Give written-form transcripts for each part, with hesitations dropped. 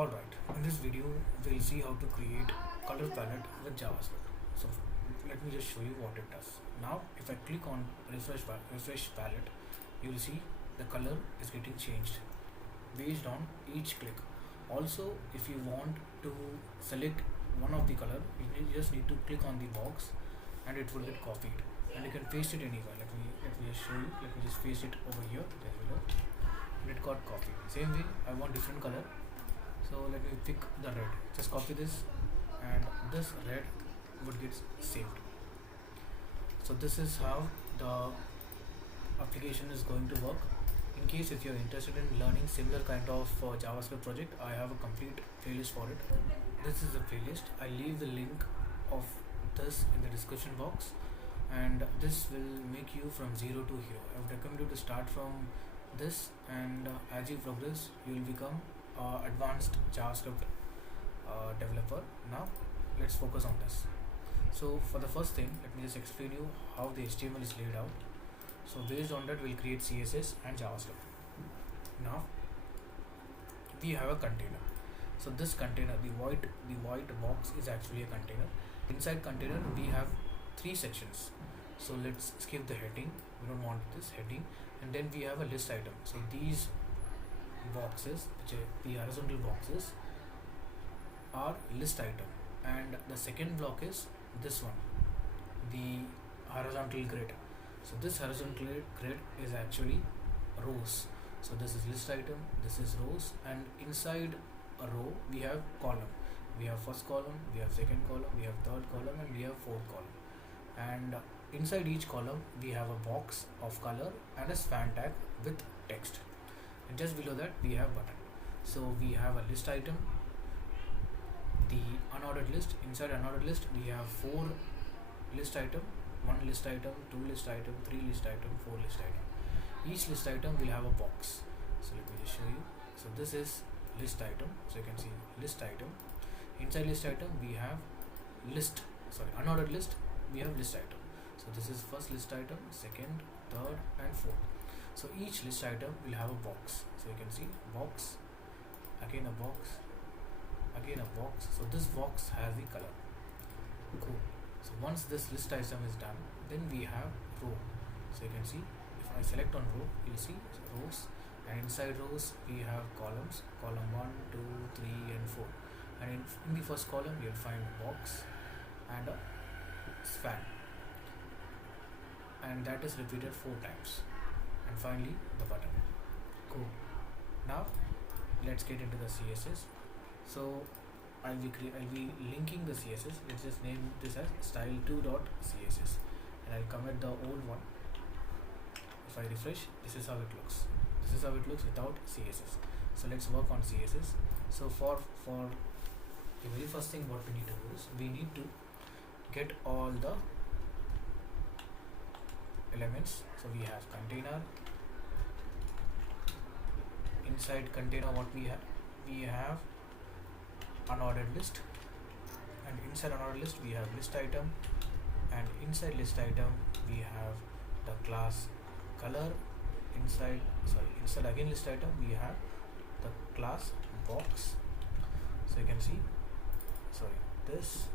Alright, in this video we'll see how to create color palette with JavaScript. So let me just show you what it does. Now if I click on refresh palette, you will see the color is getting changed based on each click. Also, if you want to select one of the color, you just need to click on the box and it will get copied, and you can paste it anywhere. Let me just show you. Let me just paste it over here, there below, and it got copied. Same way, I want different color, so let me pick the red. Just copy this, and this red would get saved. So this is how the application is going to work. In case if you're interested in learning similar kind of JavaScript project, I have a complete playlist for it. This is a playlist. I leave the link of this in the description box, and this will make you from zero to hero. I would recommend you to start from this, and as you progress, you will become advanced JavaScript developer. Now let's focus on this. So for the first thing, let me just explain you how the HTML is laid out. So based on that, we'll create CSS and JavaScript. Now we have a container. So this container, the white box is actually a container. Inside container we have three sections. So let's skip the heading. We don't want this heading. And then we have a list item. So these boxes, which are the horizontal boxes, are list item. And the second block is this one, the horizontal grid. So this horizontal grid is actually rows. So this is list item, this is rows, and inside a row we have column. We have first column, we have second column, we have third column, and we have fourth column. And inside each column we have a box of color and a span tag with text. And just below that we have button. So we have a list item, the unordered list. Inside unordered list we have four list item, one list item, two list item, three list item, four list item. Each list item will have a box. So let me just show you. So this is list item. So you can see list item. Inside list item we have unordered list, we have list item. So this is first list item, second, third, and fourth. So each list item will have a box. So you can see box, again a box, again a box. So this box has the color. Cool. So once this list item is done, then we have row. So you can see, if I select on row, you'll see rows, and inside rows we have columns, column 1, 2, 3, and 4. And in the first column you'll find a box and a span, and that is repeated 4 times. And finally the button. Cool. Now let's get into the CSS. So I'll be linking the CSS. Let's just name this as style2.css, and I'll commit the old one. If I refresh, this is how it looks. This is how it looks without CSS. So let's work on CSS. So for the very first thing, what we need to do is we need to get all the elements. So we have container. Inside container, what we have unordered list, and inside unordered list we have list item, and inside list item we have the class color. Inside again list item we have the class box. So you can see, this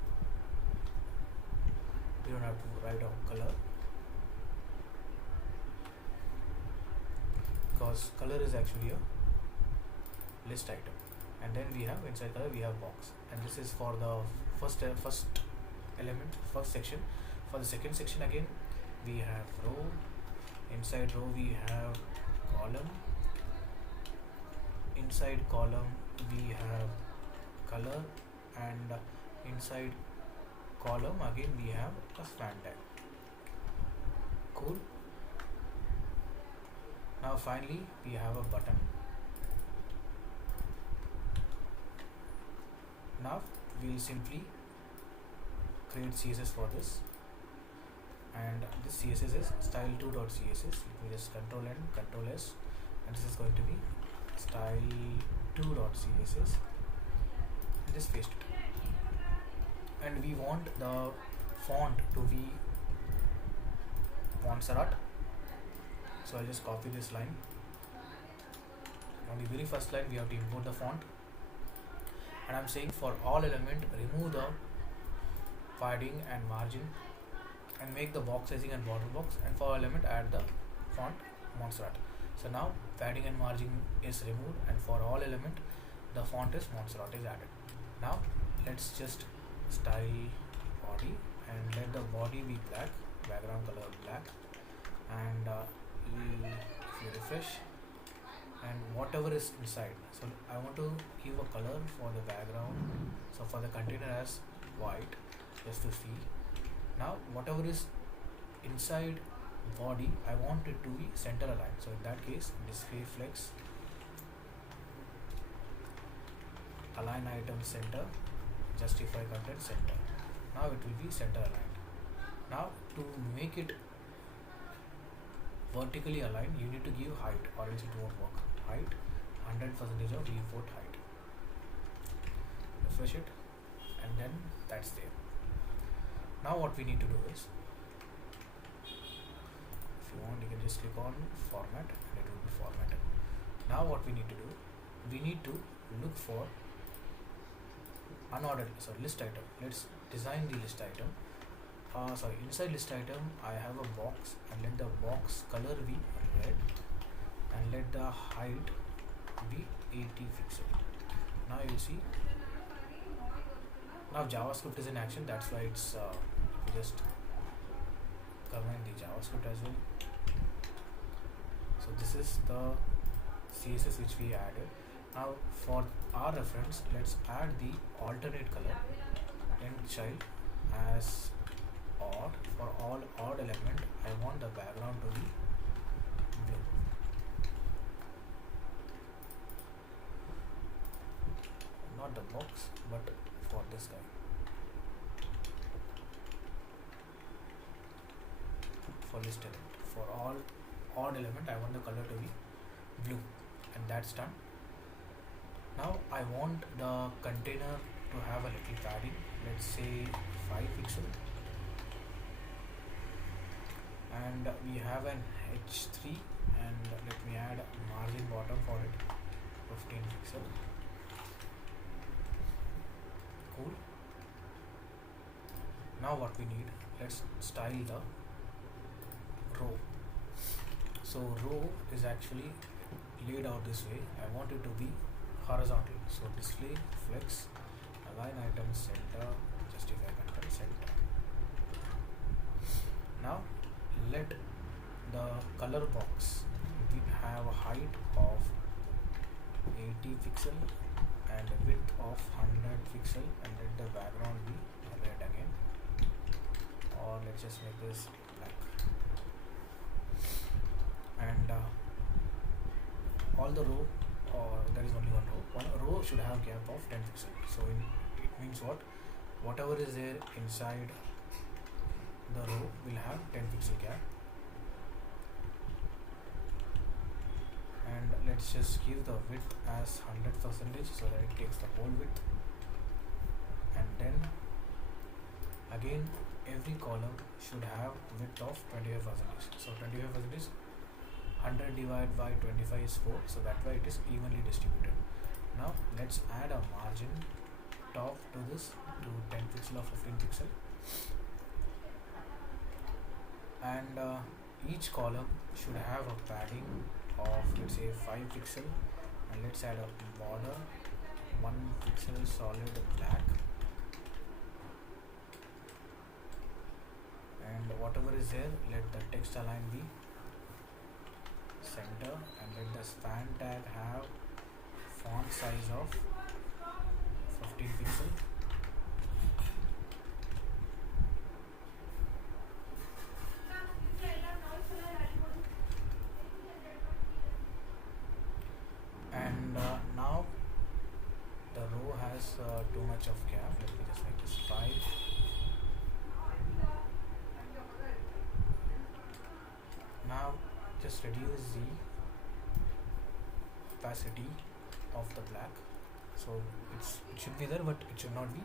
we don't have to write down color because color is actually a list item. And then we have inside color we have box, and this is for the first element, first section. For the second section, again we have row. Inside row we have column. Inside column we have color, and inside column again we have a span tag. Cool. Now finally we have a button. Now we'll simply create CSS for this, and this CSS is style2.css. Let me just Control N, Control S, and this is going to be style2.css. Just paste it, and we want the font to be Montserrat. So I'll just copy this line. On the very first line we have to import the font. and I'm saying for all element remove the padding and margin and make the box sizing and border box, and for element add the font Montserrat. So now padding and margin is removed, and for all element the font is Montserrat is added. Now let's just style body and let the body be black, background color black, and if you refresh, and whatever is inside, so I want to give a color for the background, so for the container as white, just to see. Now whatever is inside body, I want it to be center aligned, so in that case display flex, align item center, justify content center. Now it will be center aligned. Now to make it vertically aligned, you need to give height or else it won't work. Height 100% of viewport height. Refresh it, and then that's there. Now what we need to do is, if you want, you can just click on format and it will be formatted. Now what we need to do, we need to look for unordered, list item. Let's design the list item. Inside list item I have a box, and let the box color be red, and let the height be 80 pixel. Now you see, now JavaScript is in action, that's why it's just comment the JavaScript as well. So this is the CSS which we added. Now for our reference, let's add the alternate color in child as odd. For all odd element, I want the background to be blue. Not the box, but for this guy. For list element, for all odd element, I want the color to be blue, and that's done. Now I want the container to have a little padding, let's say 5 pixel, and we have an H3, and let me add margin bottom for it, 15 pixel. Cool. Now what we need, let's style the row. So row is actually laid out this way. I want it to be horizontal, so display flex, align item center, justify content center. Now let the color box have a height of 80 pixel and a width of 100 pixel, and let the background be red again, or let's just make this black. And all the row, or there is only one row. One row should have gap of 10 pixel. So it means what? Whatever is there inside the row will have 10 pixel gap. And let's just give the width as 100% so that it takes the whole width. And then again every column should have width of 25%. So 25%, 100 divided by 25 is 4, so that way it is evenly distributed. Now let's add a margin top to this to 10 pixel or 15 pixel, and each column should have a padding of, let's say, 5 pixel, and let's add a border 1 pixel solid black, and whatever is there, let the text align be center, and let the span tag have font size of 15 pixel. And now the row has too much of gap. Let me just make this 5. Now just reduce the opacity of the black, so it should be there, but it should not be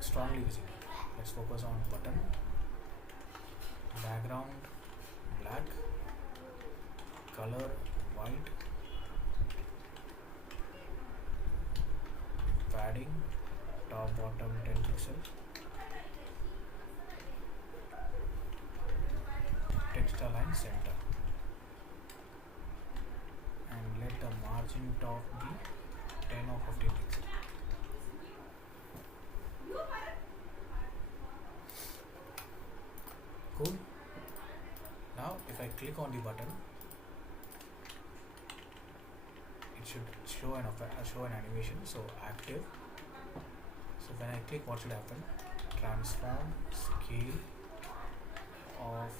strongly visible. Let's focus on button, background black, color white, padding, top bottom 10 pixel, text align center, and let the margin top be 10 or 15 pixel. Cool. Now if I click on the button, it should show an animation. So active. So when I click, what should happen? Transform scale of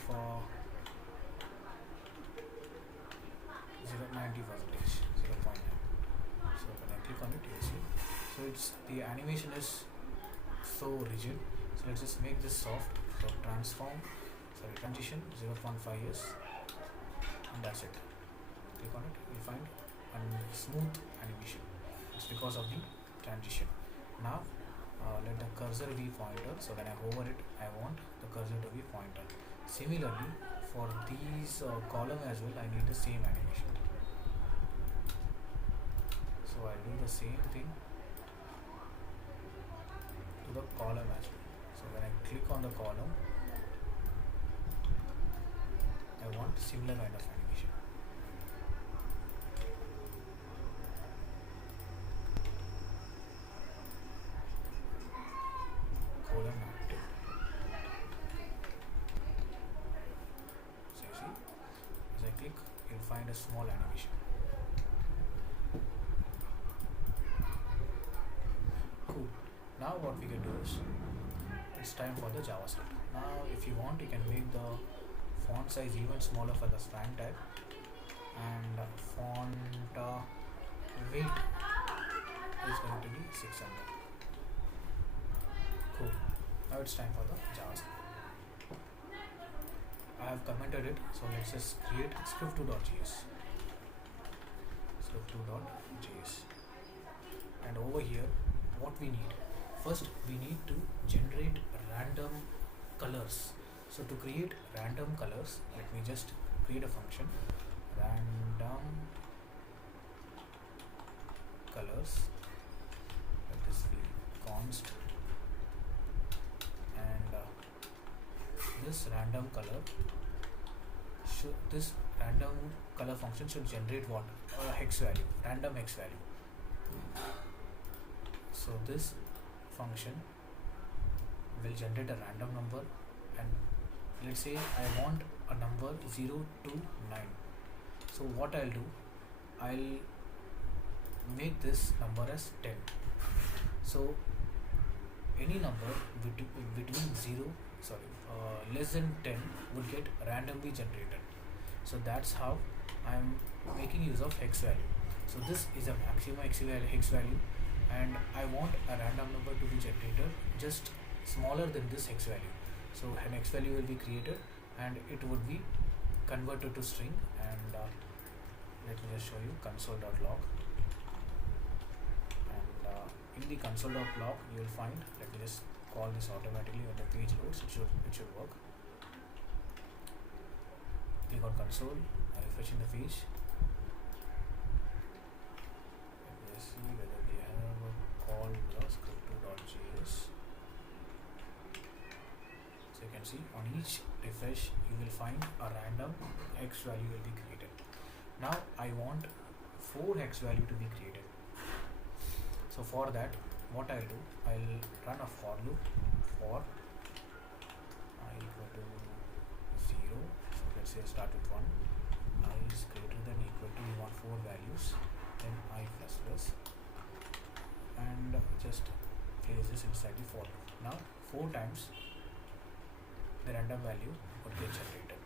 90%, 0.9. So when I click on it, you see. So it's the animation is so rigid. So let's just make this soft. So transition 0.5 years, and that's it. Click on it, you'll find a smooth animation. It's because of the transition. Now let the cursor be pointer. So when I hover it, I want the cursor to be pointer. Similarly, for these column as well, I need the same animation. So I'll do the same thing to the column as well. So when I click on the column, I want similar kind of animation. Column active. So you see, as I click, you'll find a small animation. Cool. Now what we can do is, it's time for the JavaScript. Now if you want, you can make the font size even smaller for the span tag, and font weight is going to be 600. Cool. Now it's time for the JavaScript. I have commented it, so let's just create script2.js. Script2.js. And over here, what we need? First, we need to generate random colors. So to create random colors, let me just create a function, random colors, let this be const, and this random color function should generate what? A hex value, random hex value. So this function will generate a random number, and let's say I want a number 0 to 9. So what I'll do, I'll make this number as 10. So any number between less than 10 would get randomly generated. So that's how I'm making use of hex value. So this is a maximum hex value, and I want a random number to be generated just smaller than this hex value. So an hex value will be created and it would be converted to string, and let me just show you console.log, and in the console.log you will find, let me just call this automatically when the page loads, it should work. Click on console, refreshing the page. Let me see whether we have a call script2.js. So you can see on each refresh you will find a random hex value will be created. Now I want 4 hex value to be created. So for that, what I'll do, I'll run a for loop for I equal to 0. So let's say start with 1. I is greater than equal to, we want 4 values, then I plus plus, and just place this inside the for loop. Now 4 times the random value would get generated.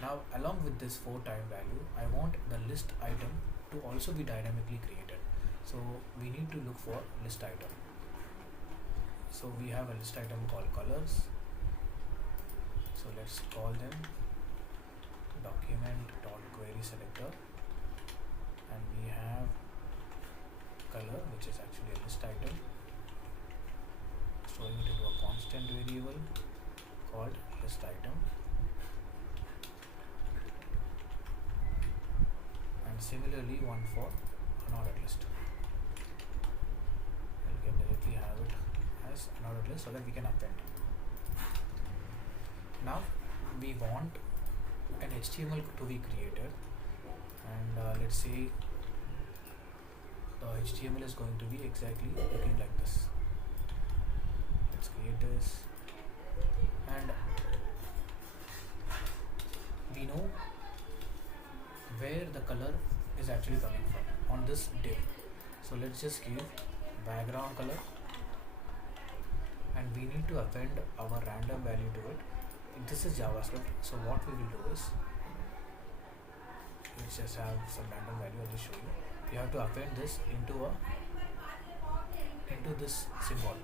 Now along with this 4 time value, I want the list item to also be dynamically created. So we need to look for list item. So we have a list item called colors. So let's call them document.querySelector, and we have color, which is actually a list item, storing it into a constant variable called list item, and similarly one for unordered list. We'll get keyword list so that we can append. Now we want an HTML to be created, and let's say the HTML is going to be exactly looking like this. Let's create this, and we know where the color is actually coming from on this div. So let's just give background color, and we need to append our random value to it. This is JavaScript, so what we will do is, let's just have some random value. I'll just show you. You have to append this into this symbol.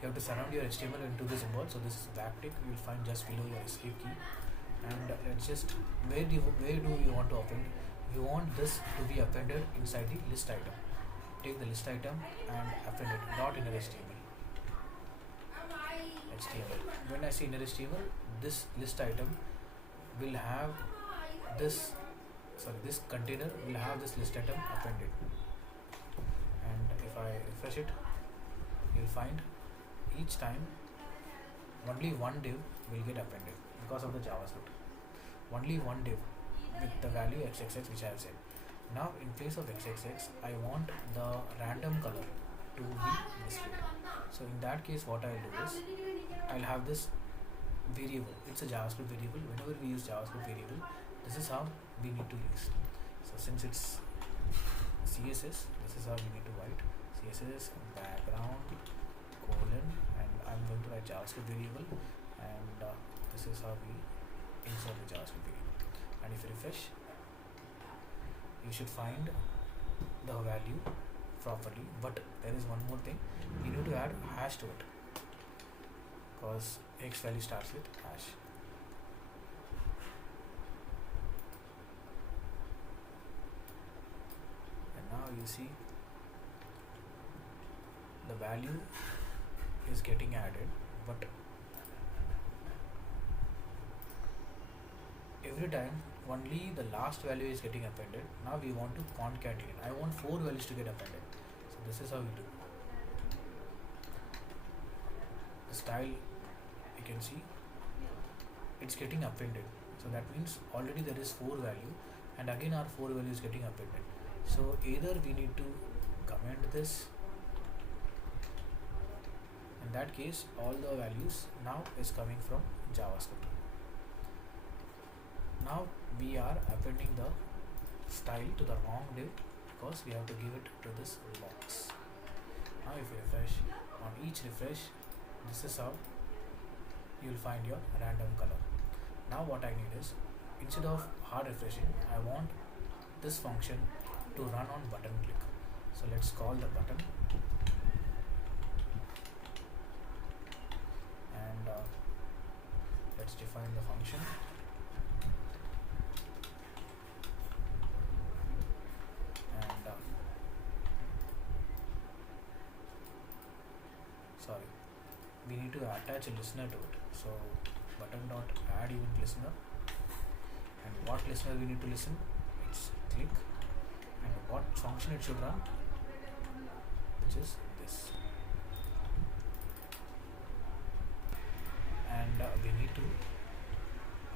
You have to surround your HTML into the symbol. So this is backtick. You will find just below your escape key. And let's just, where do we want to append? We want this to be appended inside the list item. Take the list item and append it, not in HTML. When I say inner HTML, this list item will have this container will have this list item appended. And if I refresh it, you'll find each time only one div will get appended because of the JavaScript. Only one div with the value xxx which I have said. Now in place of xxx, I want the random color to be displayed. So in that case, what I'll do is, I'll have this variable. It's a JavaScript variable. Whenever we use JavaScript variable, this is how we need to use. So since it's CSS, this is how we need to write CSS background colon, and I'm going to write JavaScript variable, and this is how we insert the JavaScript variable. And if you refresh, you should find the value properly, but there is one more thing. You need to add hash to it, because X value starts with hash. And now you see the value is getting added, but every time only the last value is getting appended. Now we want to concatenate. I want 4 values to get appended. So this is how we do. The style, you can see it's getting appended. So that means already there is 4 value, and again our 4 value is getting appended. So either we need to comment this. In that case, all the values now is coming from JavaScript. Now we are appending the style to the wrong div because we have to give it to this box. Now if you refresh, on each refresh, this is how you will find your random color. Now what I need is, instead of hard refreshing, I want this function to run on button click. So let's call the button, and let's define the function. Sorry, we need to attach a listener to it. So button dot add event listener, and what listener we need to listen? It's click, and what function it should run, which is this. And we need to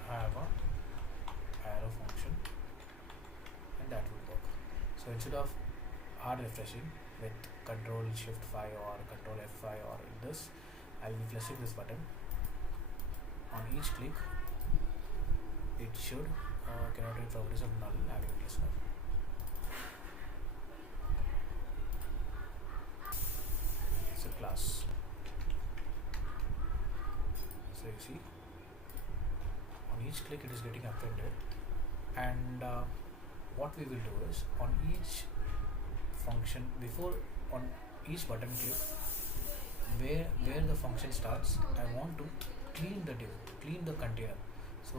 have a arrow function, and that will work. So instead of hard refreshing with Control Shift 5 or Control F5 or this, I'll be pressing this button. On each click, it should cannot read properties of null having listener. It's a class. So you see, on each click it is getting appended, and what we will do is, on each function, before on each button click, where the function starts, I want to clean the div, clean the container. So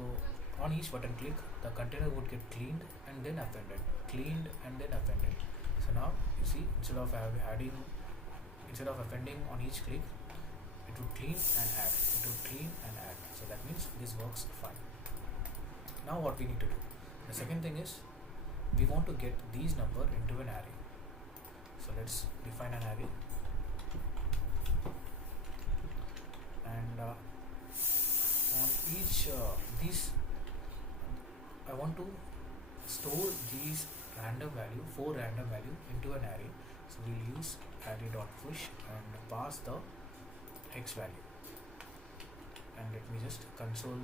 on each button click, the container would get cleaned and then appended, cleaned and then appended. So now you see, instead of appending on each click, it would clean and add, it would clean and add. So that means this works fine. Now what we need to do, the second thing is, we want to get these number into an array. So let's define an array. and on each these I want to store these random value, 4 random value into an array. So we'll use array.push and pass the hex value, and let me just console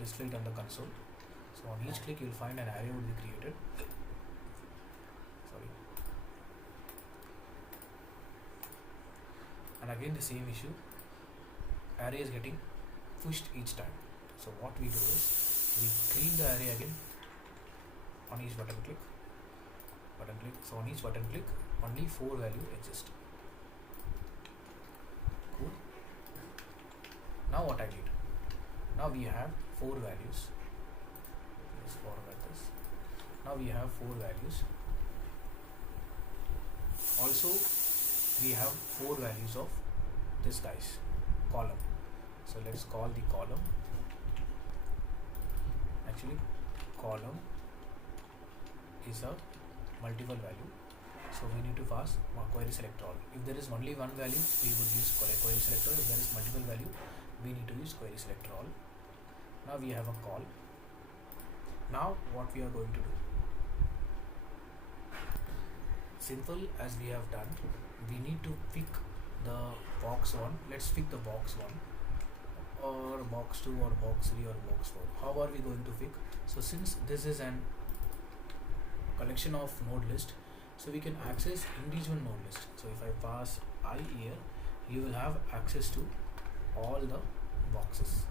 display it on the console. So on each click you'll find an array will be created. Sorry. And again the same issue, array is getting pushed each time. So what we do is we clean the array again on each button click. So on each button click only 4 value exist. Cool. Now what I did, now we have 4 values. Let's format this. Now we have 4 values. Also we have 4 values of this guy's column. So let's call the column, actually column is a multiple value, so we need to pass querySelectorAll. If there is only one value, we would use querySelector. If there is multiple value, we need to use querySelectorAll. Now we have a call. Now what we are going to do, simple as we have done, we need to pick the box 1. Let's pick the box 1 or box 2 or box 3 or box 4. How are we going to pick? So since this is an collection of node list, so we can access individual node list. So if I pass I here, you will have access to all the boxes.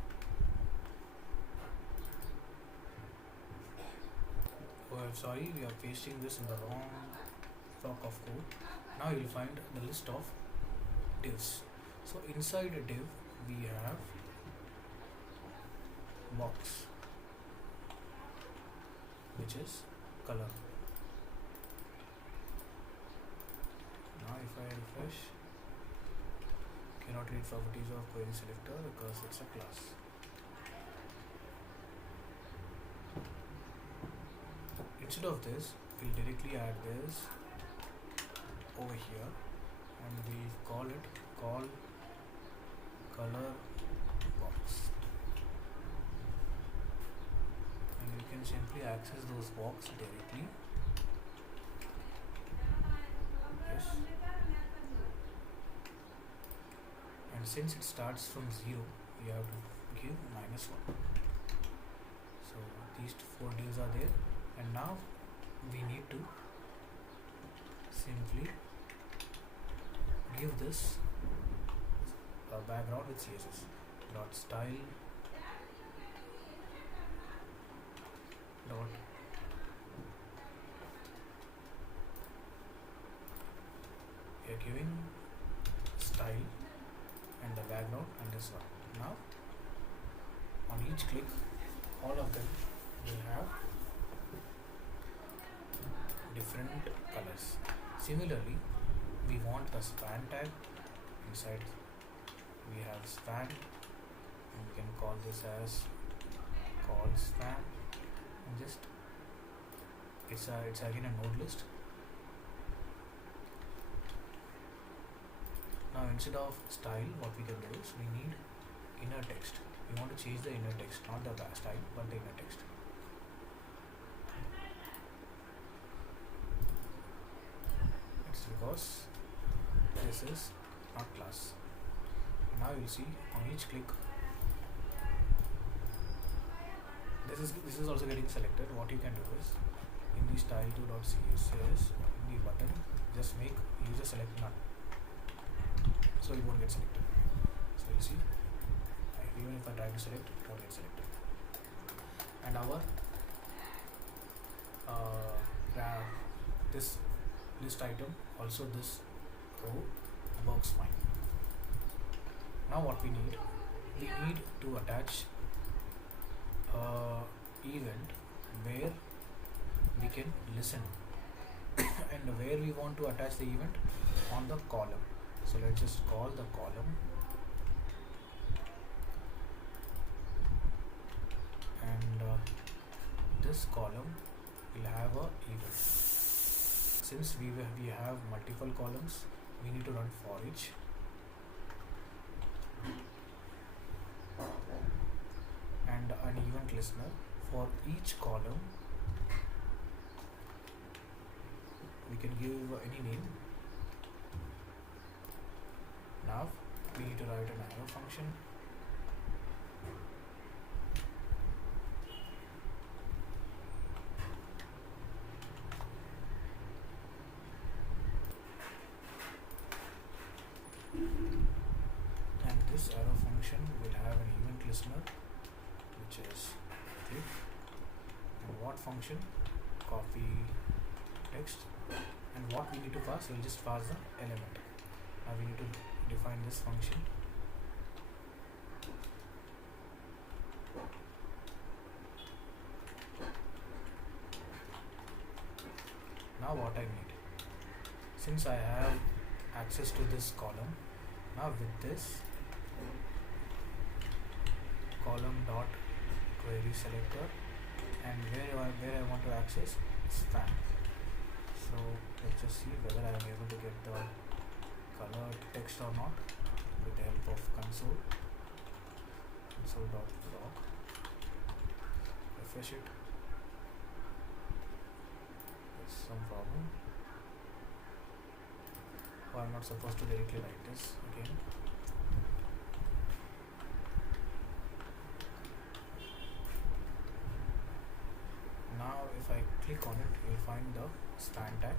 Oh, I'm sorry, we are pasting this in the wrong block of code. Now you will find the list of divs. So inside a div we have box, which is color. Now if I refresh, cannot read properties of querySelector because it's a class. Instead of this, we'll directly add this over here, and we'll call it call color box, and you can simply access those box directly. Yes. And since it starts from 0, you have to give -1. So these 4 divs are there, and now we need to simply give this a background with CSS dot style dot we are giving style and the background and this one. Now on each click, all of them will have different colors. Similarly, we want the span tag. Inside we have span, and we can call this as call span, and just it's again a node list. Now instead of style, what we can do is we need inner text. We want to change the inner text, not the style but the inner text. It's because this is not class. Now you'll see on each click, this is also getting selected. What you can do is in the style2.css in the button, just make user select none, so it won't get selected. So you see, even if I try to select, it won't get selected. And our this list item, also this row works fine. Now what we need to attach event where we can listen and where we want to attach the event on the column. So let's just call the column, and this column will have a event. Since we have multiple columns, we need to run for each, an event listener. For each column we can give any name. Now we need to write an arrow function. And this arrow function will have an event listener, which is click. And what function? Copy text. And what we need to pass? We'll just pass the element. Now we need to define this function. Now what I need, since I have access to this column, now with this column dot query selector, and where I want to access span. So let's just see whether I am able to get the color text or not with the help of console.log. Refresh it. There's some problem. Oh, I'm not supposed to directly write this again. Now if I click on it, you'll find the span tag,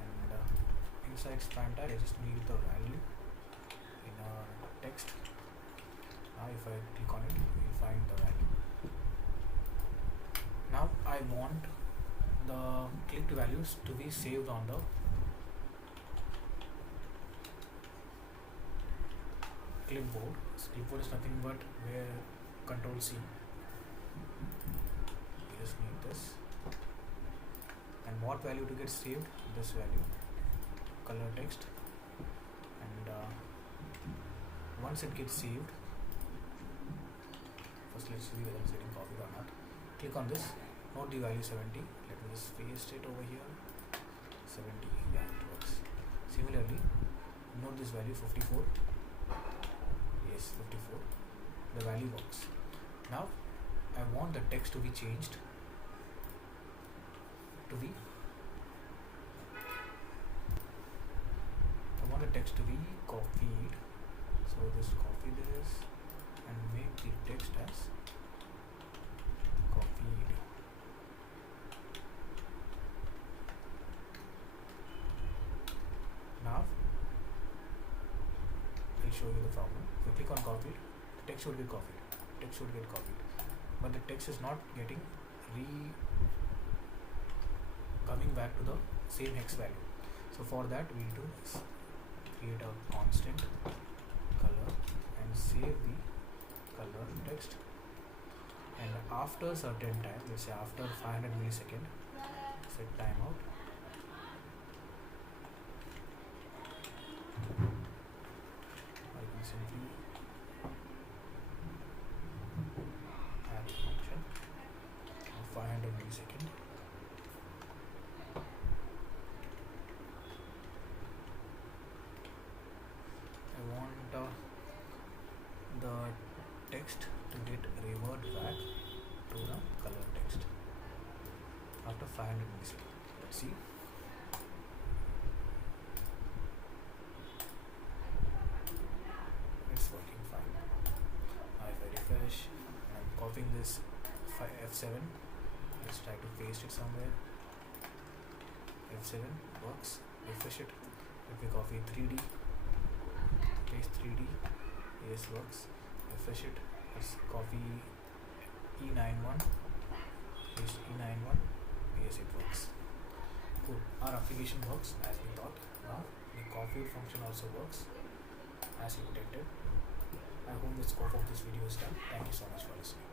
and inside span tag I just need the value in our text. Now if I click on it, you'll find the value. Now I want the clicked values to be saved on the clipboard. So clipboard is nothing but where Control C. We just need this. And what value to get saved? This value, color text. And once it gets saved, first let's see whether it's getting copied or not. Click on this, note the value 70. Let me just paste it over here. 70, yeah, it works. Similarly, note this value 54. Yes, 54. The value works. Now I want the text to be changed to be, I want the text to be copied. So just copy this and make the text as copied. Now I'll show you the problem. If you click on copied, the text should be copied. Text should get copied, but the text is not getting coming back to the same hex value. So for that we need to create a constant color and save the color text, and after certain time, let's say after 500 millisecond, set timeout. I can simply add a function of 500 millisecond. I want the text to get revert back to the color text after 500 milliseconds. Let's see. It's working fine. Now if I refresh, I'm copying this F7. Let's try to paste it somewhere. F7 works. Refresh it. If we copy 3D, paste 3D, yes, works. Refresh it. Let's copy E91, paste E91, yes, it works. Cool. Our application works as we thought. Now the copied function also works as intended. I hope the scope of this video is done. Thank you so much for listening.